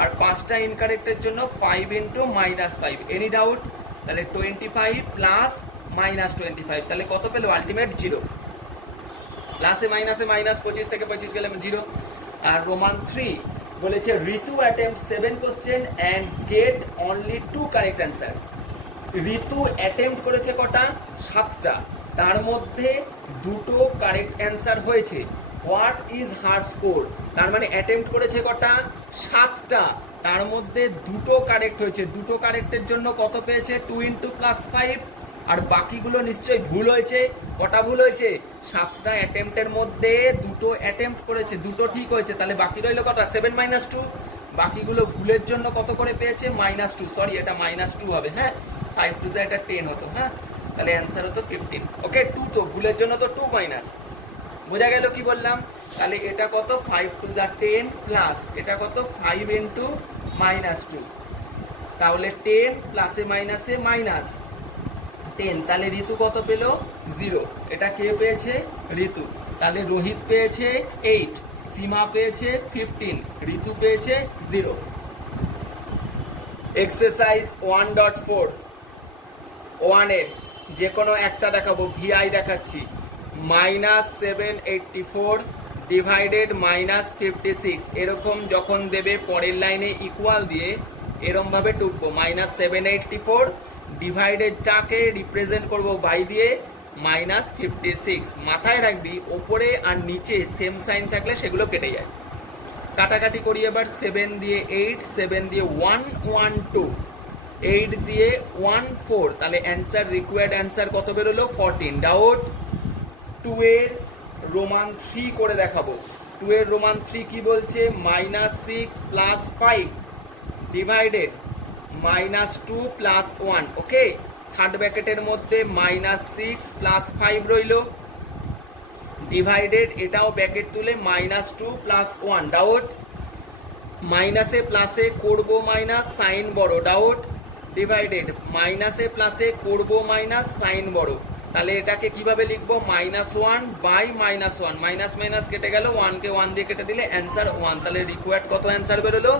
আর 5টা ইনকারেক্টের জন্য 5 ইন্টু -5, এনি ডাউট? তাহলে 25 প্লাস -25, তাহলে কত পেলো, আলটিমেট 0। প্লাসে মাইনাসে মাইনাস, 25 থেকে 25 গেলে 0। আর রোমান 3 বলেছে Ritu attempt 7 question and get only 2 correct answer. Ritu attempt করেছে কটা? 7টা, তার মধ্যে 2টো কারেক্ট অ্যান্সার হয়েছে। What is her score? তার মানে অ্যাটেম্প করেছে কটা? 7টা, তার মধ্যে 2টো কারেক্ট হয়েছে। 2টো কারেক্টের জন্য কত পেয়েছে? 2 × +5। আর বাকিগুলো নিশ্চয়ই ভুল হয়েছে। কটা ভুল হয়েছে? 7টা অ্যাটেম্পটের মধ্যে 2টো অ্যাটেম্প করেছে, 2টো ঠিক হয়েছে, তাহলে বাকি রইল কটা? 7 - 2। বাকিগুলো ভুলের জন্য কত করে পেয়েছে? -2। সরি, এটা -2 হবে। হ্যাঁ, 5 × 2 এটা 10 হতো। হ্যাঁ, তাহলে অ্যান্সার হতো 15। ওকে, 2 তো ভুলের জন্য তো 2 মাইনাস। বোঝা গেল কি বললাম? তাহলে এটা কত? 5 × 2 = 10 প্লাস এটা কত? 5 × -2। তাহলে 10 প্লাসে মাইনাসে -10। তাহলে ঋতু কত পেল? 0। এটা কে পেয়েছে? ঋতু। তাহলে রোহিত পেয়েছে 8, সীমা পেয়েছে 15, ঋতু পেয়েছে 0। এক্সারসাইজ 1.4 1 এর যে কোনো একটা দেখাবো। ভিআই দেখাচ্ছি। -784 ডিভাইডেড -56, এরকম যখন দেবে পরের লাইনে ইকুয়াল দিয়ে এরমভাবে টুকবো। -784 ডিভাইডেডটাকে রিপ্রেজেন্ট করব বাই দিয়ে -56। মাথায় রাখবি ওপরে আর নিচে সেম সাইন থাকলে সেগুলো কেটে যায়। কাটাকাটি করি এবার। 7 দিয়ে 8, 7 দিয়ে 1 1 2, 8 দিয়ে 1 4। তাহলে অ্যান্সার, রিকোয়ার্ড অ্যান্সার কত বেরোলো? 14। ডাউট 2 এর রোমান 3 করে দেখাবো। 2 এর রোমান 3 কি বলছে? -6 + 5 ডিভাইডেড -2 + 1। ওকে, থার্ড ব্র্যাকেটের মধ্যে -6 + 5 রইল, ডিভাইডেড এটাও ব্র্যাকেট তুলে -2 + 1। ডাউট মাইনাসে প্লাসে করব মাইনাস, সাইন বড়। ডাউট ডিভাইডেড মাইনাসে প্লাসে করব মাইনাস, সাইন বড়। তাহলে এটাকে কিভাবে লিখবো? -1 বাই -1। মাইনাস মাইনাস কেটে গেল, 1 কে 1 দিয়ে কেটে দিলে অ্যান্সার 1। তাহলে রিকোয়ার্ড কত অ্যান্সার বেরোলো?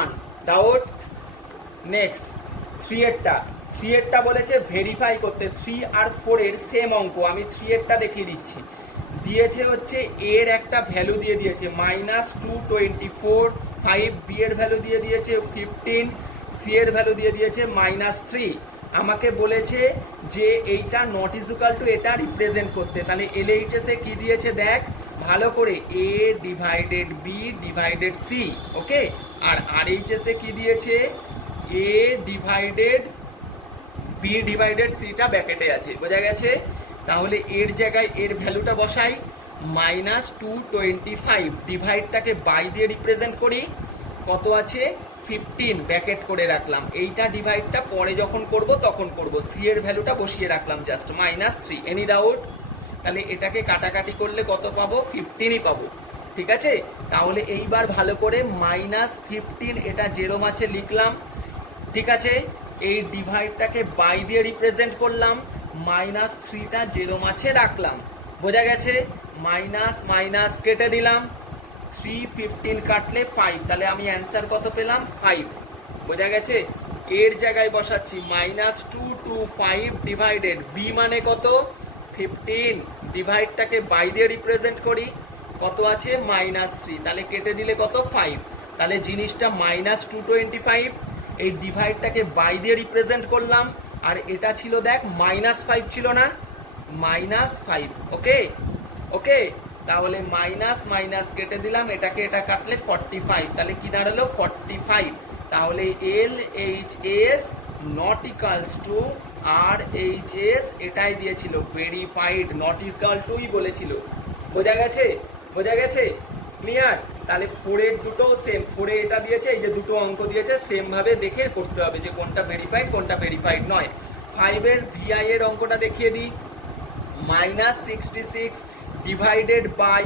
1। Doubt next 3 এরটা। 3 এরটা বলেছে ভেরিফাই করতে। 3 আর 4 এর সেম অঙ্ক। আমি 3 এরটা দেখিয়ে দিচ্ছি। দিয়েছে হচ্ছে এর একটা ভ্যালু দিয়ে দিয়েছে -224, 5 বি এর ভ্যালু দিয়ে দিয়েছে 15, সি এর ভ্যালু দিয়ে দিয়েছে -3। আমাকে বলেছে যে এইটা নট ইকুয়াল টু এটা রিপ্রেজেন্ট করতে। তাহলে এলএইচএস এ কি দিয়েছে দেখ ভালো করে, এ ডিভাইডেড বি ডিভাইডেড সি। ওকে, আর আরএইচএস এ কি দিয়েছে? এ ডিভাইডেড বি ডিভাইডেড সিটা ব্র্যাকেটে আছে। বোঝা গেছে? তাহলে এর জায়গায় এর ভ্যালুটা বসাই -225, ডিভাইডটাকে বাই দিয়ে রিপ্রেজেন্ট করি। কত আছে? 15 ব্র্যাকেট করে রাখলাম। এইটা ডিভাইডটা পরে যখন করব তখন করব। সি এর ভ্যালুটা বসিয়ে রাখলাম জাস্ট -3। Any doubt? তাহলে এটাকে কাটাকাটি করলে কত পাবো? 15ই পাবো। ঠিক আছে, তাহলে এইবার ভালো করে -15 এটা যেরম আছে লিখলাম। ঠিক আছে, এই ডিভাইডটাকে বাই দিয়ে রিপ্রেজেন্ট করলাম, -3টা যেরম আছে রাখলাম। বোঝা গেছে? মাইনাস মাইনাস কেটে দিলাম, 3 15 কাটলে 5। তাহলে আমি অ্যান্সার কত পেলাম? 5। বোঝা গেছে? এর জায়গায় বসাচ্ছি -225 ডিভাইডেড বি মানে কত? 15। ডিভাইডটাকে বাই দিয়ে রিপ্রেজেন্ট করি, কত আছে? -3। তাহলে কেটে দিলে কত? 5। তাহলে জিনিসটা -225, এই ডিভাইডটাকে বাই দিয়ে রিপ্রেজেন্ট করলাম, আর এটা ছিল দেখ -5 ছিল না? -5। ওকে ওকে, তাহলে মাইনাস মাইনাস কেটে দিলাম, এটাকে এটা কাটলে 45। তাহলে কি দাঁড়ালো? 45। তাহলে L H S not equals to R H S, এটাই দিয়েছিল ভেরিফাইড, নট ইকাল টুই বলেছিল। বোঝা গেছে? বোঝা গেছে? ক্লিয়ার? তাহলে 4 এর দুটো সেম, 4 এ এটা দিয়েছে, এই যে দুটো অঙ্ক দিয়েছে সেম ভাবে দেখে করতে হবে যে কোনটা ভেরিফাইড কোনটা ভেরিফাইড নয়। 5 এর ভিআই এর অঙ্কটা দেখিয়ে দিই। -66 ডিভাইডেড বাই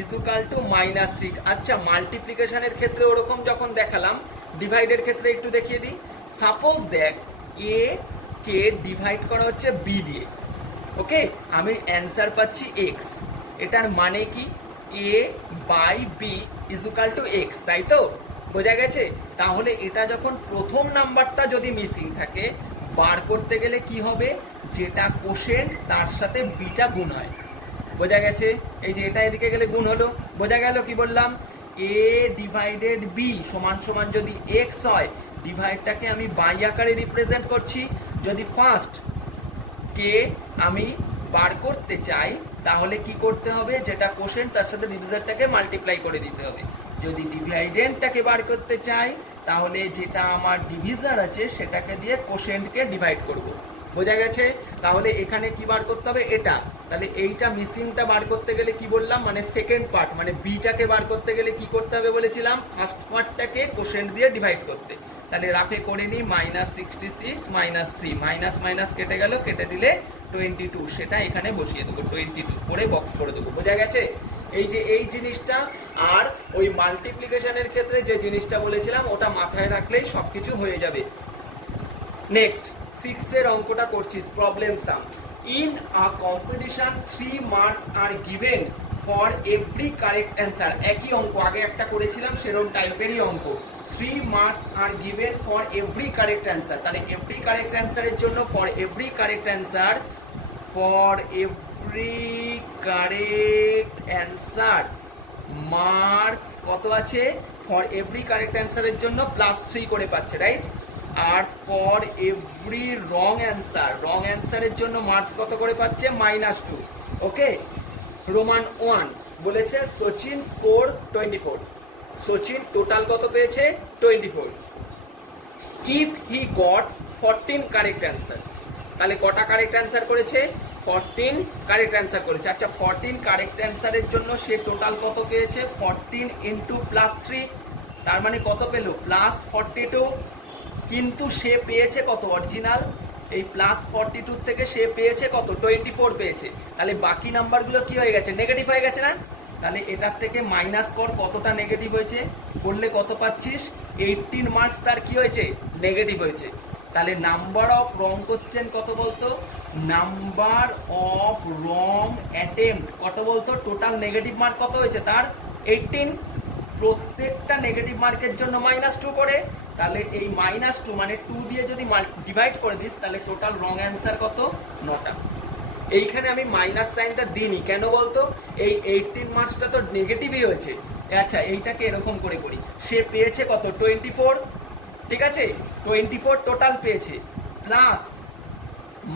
ইকুয়াল টু -3। আচ্ছা, মাল্টিপ্লিকেশনের ক্ষেত্রে ওরকম যখন দেখালাম, ডিভাইডের ক্ষেত্রে একটু দেখিয়ে দিই। সাপোজ দেখ এ কে ডিভাইড করা হচ্ছে বি দিয়ে। ওকে, আমি অ্যান্সার পাচ্ছি এক্স। এটার মানে কি? A by b equal to x, তাই তো? বোঝা গেছে? তাহলে এটা যখন প্রথম নাম্বারটা যদি মিসিং থাকে, বার করতে গেলে কি হবে? যেটা কোশেন্ট তার সাথে বিটা গুণ হয়। বোঝা গেছে? এই যে এটা এদিকে গেলে গুণ হলো, বোঝা গেল কি বললাম? এ ডিভাইডেড বি সমান সমান যদি এক্স হয়, ডিভাইডটাকে আমি বাই আকারে রিপ্রেজেন্ট করছি। যদি ফার্স্ট কে আমি বার করতে চাই তাহলে কি করতে হবে, যেটা কোশেন্ট তার সাথে ডিভিজারটাকে মাল্টিপ্লাই করে দিতে হবে। যদি ডিভাইডেন্টটাকে বার করতে চাই তাহলে যেটা আমার ডিভিজার আছে সেটাকে দিয়ে কোশেন্টকে ডিভাইড করব। বোঝা গেছে? তাহলে এখানে কি বার করতে হবে? এটা। তাহলে এইটা মিসিংটা বার করতে গেলে কি বললাম, মানে সেকেন্ড পার্ট মানে বিটাকে বার করতে গেলে কি করতে হবে বলেছিলাম, ফার্স্ট পার্টটাকে কোশেন্ট দিয়ে ডিভাইড করতে। তাহলে রাফে করে নিই, -66 -3, মাইনাস মাইনাস কেটে গেল, কেটে দিলে 22, সেটা এখানে বসিয়ে দেবো, 22 করে বক্স করে দেবো। বোঝা গেছে? এই যে এই জিনিসটা, আর ওই মাল্টিপ্লিকেশনের ক্ষেত্রে যে জিনিসটা বলেছিলাম ওটা মাথায় রাখলেই সবকিছু হয়ে যাবে। নেক্সট 6 এর অঙ্কটা করছিস, problem some. In a competition 3 marks are given for every correct answer. একই অঙ্ক, আগে একটা করেছিলাম সেরকম টাইপেরই অঙ্ক। 3 marks are given for every correct answer. তাহলে এভরি কারেক্ট অ্যান্সারের জন্য for every correct answer, for every correct answer marks কত আছে? ফর এভরি কারেক্ট অ্যান্সারের জন্য +3 করে পাচ্ছে, রাইট? আর ফর এভরি রং অ্যান্সারের জন্য মার্কস কত করে পাচ্ছে? -2। ওকে, রোমান 1 বলেছে সচিন স্কোর 24। সচিন টোটাল কত পেয়েছে? 24। If he got 14 correct answer, তাহলে কটা কারেক্ট অ্যান্সার করেছে? 14 কারেক্ট অ্যান্সার করেছে। আচ্ছা, 14 কারেক্ট অ্যান্সারের জন্য সে টোটাল কত পেয়েছে? 14 ইন্টু +3, তার মানে কত পেল? +42। কিন্তু সে পেয়েছে কত অরিজিনাল? এই +42 থেকে সে পেয়েছে কত? 24 পেয়েছে। তাহলে বাকি নাম্বারগুলো কি হয়ে গেছে? নেগেটিভ হয়ে গেছে না? তাহলে এটার থেকে মাইনাস কর কতটা নেগেটিভ হয়েছে, করলে কত পাচ্ছিস? 18 মার্কস তার কি হয়েছে? নেগেটিভ হয়েছে। তাহলে নাম্বার অফ রং কোশ্চেন কত বলতো? নাম্বার অফ রং অ্যাটেম্প্ট কত বলতো? টোটাল নেগেটিভ মার্ক কত হয়েছে তার? 18। প্রত্যেকটা নেগেটিভ মার্কের জন্য -2 করে। তাহলে এই -2 মানে 2 দিয়ে যদি ডিভাইড করে দিস তাহলে টোটাল রং অ্যান্সার কত? 9টা। এইখানে আমি মাইনাস সাইনটা দিইনি, কেন বলতো? এই 18 মার্কসটা তো নেগেটিভই হয়েছে। আচ্ছা, এইটাকে এরকম করে করি, সে পেয়েছে কত? 24, ঠিক আছে? 24 টোটাল পেয়েছে, প্লাস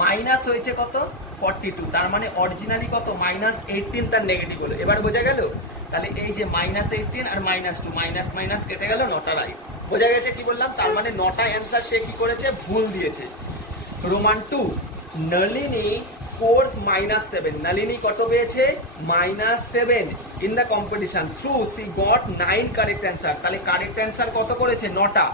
মাইনাস হয়েছে কত? 42, তার মানে অরিজিনালি কত? -18 তার নেগেটিভ হলো। এবার বোঝা গেল? তাহলে এই যে -18 আর -2, মাইনাস মাইনাস কেটে গেল, 9টা রাইট। বোঝা গেছে কি বললাম? তার মানে 9টা অ্যান্সার সে কি করেছে? ভুল দিয়েছে। Roman 2, Nalini scores -7। নলিনী কত পেয়েছে? -7 in the competition through C goat 9 correct answer. তাহলে কারেক্ট অ্যান্সার কত করেছে? 9টা।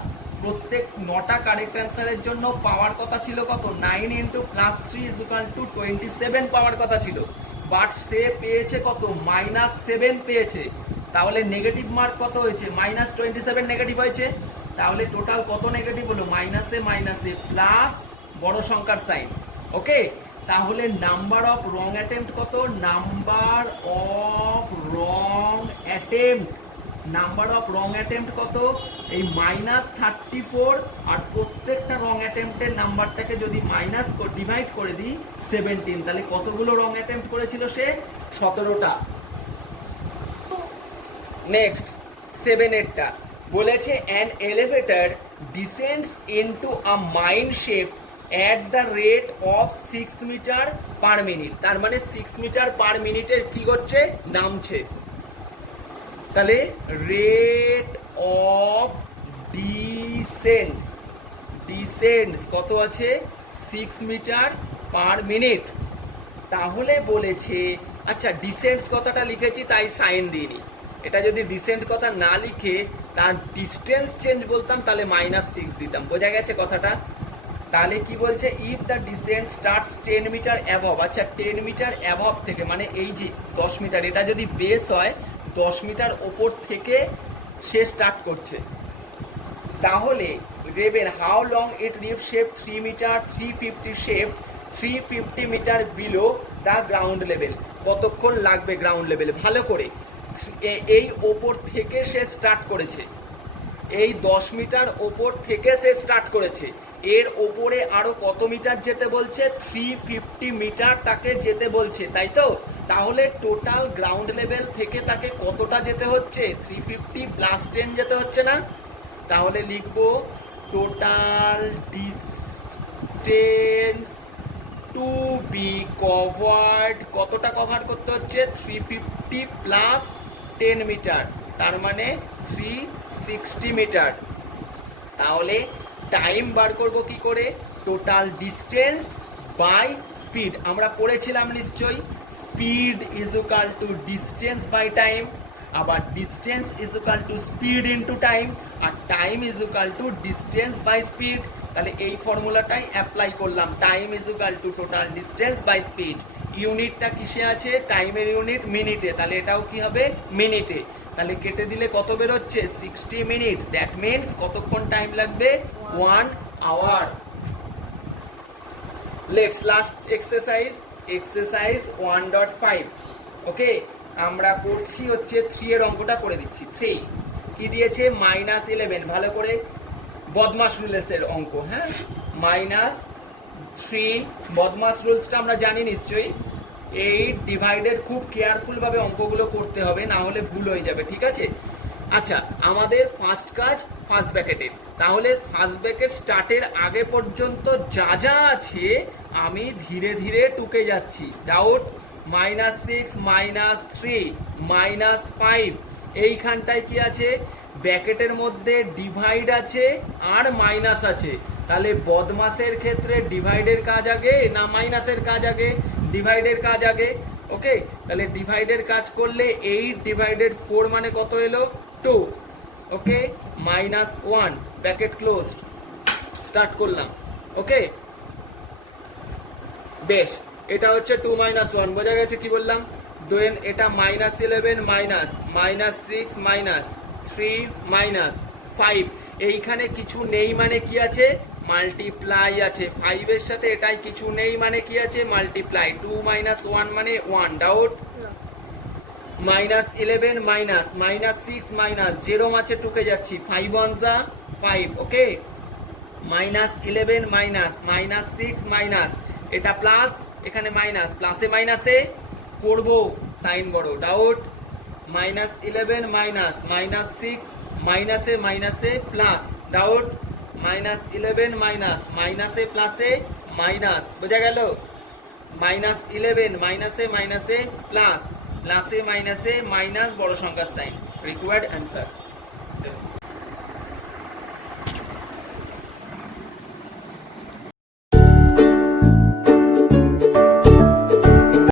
প্রত্যেক 9টা কারেক্ট অ্যান্সারের জন্য পাওয়ার কথা ছিল কত? 9 ইন্টু +3 = 27 পাওয়ার কথা ছিল, বাট সে পেয়েছে কত? -7 পেয়েছে। তাহলে নেগেটিভ মার্ক কত হয়েছে? -27 নেগেটিভ হয়েছে। তাহলে টোটাল কত নেগেটিভ হলো? মাইনাসে মাইনাসে প্লাস বড় সংখ্যার সাইন। ওকে, তাহলে নাম্বার অফ রং অ্যাটেম্প্ট কত? নাম্বার অফ রং অ্যাটেম্প্ট কত? এই -34। আর প্রত্যেকটা রং অ্যাটেম্প্টের নাম্বারটাকে যদি মাইনাস ডিভাইড করে দিই 17, তাহলে কতগুলো রং অ্যাটেম্প্ট করেছিল সে? 17টা। নেক্সট 7 এরটা বলেছে an elevator descends into a mine shaft at the rate of 6 metre per minute. তার মানে 6 মিটার পার মিনিটে কি করছে? নামছে। তাহলে রেট অফ ডিসেন্ডস কত আছে? 6 মিটার পার মিনিট। তাহলে বলেছে, আচ্ছা ডিসেন্টস কথাটা লিখেছি তাই সাইন দিইনি, এটা যদি ডিসেন্ট কথা না লিখে তার ডিস্টেন্স চেঞ্জ বলতাম তাহলে -6 দিতাম। বোঝা গেছে কথাটা? তাহলে কি বলছে? If the descent starts 10 metre above. আচ্ছা, 10 মিটার অ্যাবভ থেকে মানে এই যে 10 মিটার, এটা যদি বেস হয় 10 মিটার ওপর থেকে সে স্টার্ট করছে, তাহলে দেবেন হাউ লং ইট রিভ শেপ 3 মিটার 350 শেপ 350 metre below the ground level. কতক্ষণ লাগবে গ্রাউন্ড লেভেলে? ভালো করে, এই ওপর থেকে সে স্টার্ট করেছে, এই 10 মিটার ওপর থেকে সে স্টার্ট করেছে, এর ওপরে আরো কত মিটার যেতে বলছে? 350 মিটার তাকে যেতে বলছে, তাই তো? তাহলে টোটাল গ্রাউন্ড লেভেল থেকে তাকে কতটা যেতে হচ্ছে? 350 প্লাস 10 যেতে হচ্ছে না? তাহলে লিখব total distance to be covered, কতটা কভার করতে হচ্ছে? 350 প্লাস 10 মিটার, তার মানে 360 মিটার। তাহলে টাইম বার করব কি করে? টোটাল ডিস্টেন্স বাই স্পিড, আমরা পড়েছিলাম নিশ্চয়ই, speed is equal to distance by time, আবার distance is equal to speed into time, আর time is equal to distance by speed. তাহলে এই ফর্মুলাটাই অ্যাপ্লাই করলাম, time is equal to total distance by speed. ইউনিটটা কিসে আছে? টাইমের ইউনিট মিনিটে, তাহলে এটাও কি হবে? মিনিটে। তাহলে কেটে দিলে কত বেরোচ্ছে? 60 মিনিট। দ্যাট মিনস কতক্ষণ টাইম লাগবে? 1 hour. Let's last exercise, exercise 1.5। Okay, আমরা করছি হচ্ছে 3 এর অঙ্কটা করে দিচ্ছি। 3 কি দিয়েছে? -11, ভালো করে বদমাস রুলসের অঙ্ক, হ্যাঁ, -3 বদমাস রুলসটা আমরা জানি নিশ্চয়ই। 8 ডিভাইডেড, খুব কেয়ারফুল ভাবে অঙ্কগুলো করতে হবে, না হলে ভুল হয়ে যাবে, ঠিক আছে? আচ্ছা, আমাদের ফার্স্ট কাজ ফার্স্ট ব্র্যাকেটের, তাহলে ফার্স্ট ব্র্যাকেট স্টার্টের আগে পর্যন্ত যা যা আছে আমি ধীরে ধীরে টুকে যাচ্ছি। ডাউট, -6, -3, -5, এইখানটায় কি আছে? ব্র্যাকেটের মধ্যে ডিভাইড আছে আর মাইনাস আছে। তাহলে বদমাসের ক্ষেত্রে ডিভাইডের কাজ আগে না মাইনাসের কাজ আগে? ডিভাইডের কাজ আগে। ওকে, তাহলে ডিভাইডের কাজ করলে 8 ডিভাইডেড 4 মানে কত এলো? 2। ওকে, -1, ব্র্যাকেট ক্লোজড, স্টার্ট করলাম। ওকে, বেশ, এটা হচ্ছে 2 - 1, বোঝা গেছে কি বললাম? দেন এটা -11 মাইনাস -6 -3 -5, এইখানে কিছু নেই মানে কি আছে? মাল্টিপ্লাই আছে। 5 এর সাথে এটাই কিছু নেই মানে কি আছে? মাল্টিপ্লাই। 2 - 1 মানে 1। ডাউট, -11 মাইনাস -6 মাইনাস 0 মাঝে টুকে যাচ্ছি, 5 1 যা 5। ওকে, -11 মাইনাস -6 মাইনাস, এটা প্লাস, এখানে মাইনাস, প্লাসে মাইনাসে করব সাইন বড়। ডাউট, -11 মাইনাস -6 মাইনাসে মাইনাসে প্লাস। ডাউট, -11 মাইনাস মাইনাসে প্লাসে মাইনাস, বোঝা গেল? -11 মাইনাসে মাইনাসে প্লাস, প্লাসে মাইনাসে মাইনাস, বড় সংখ্যার সাইন। Required answer.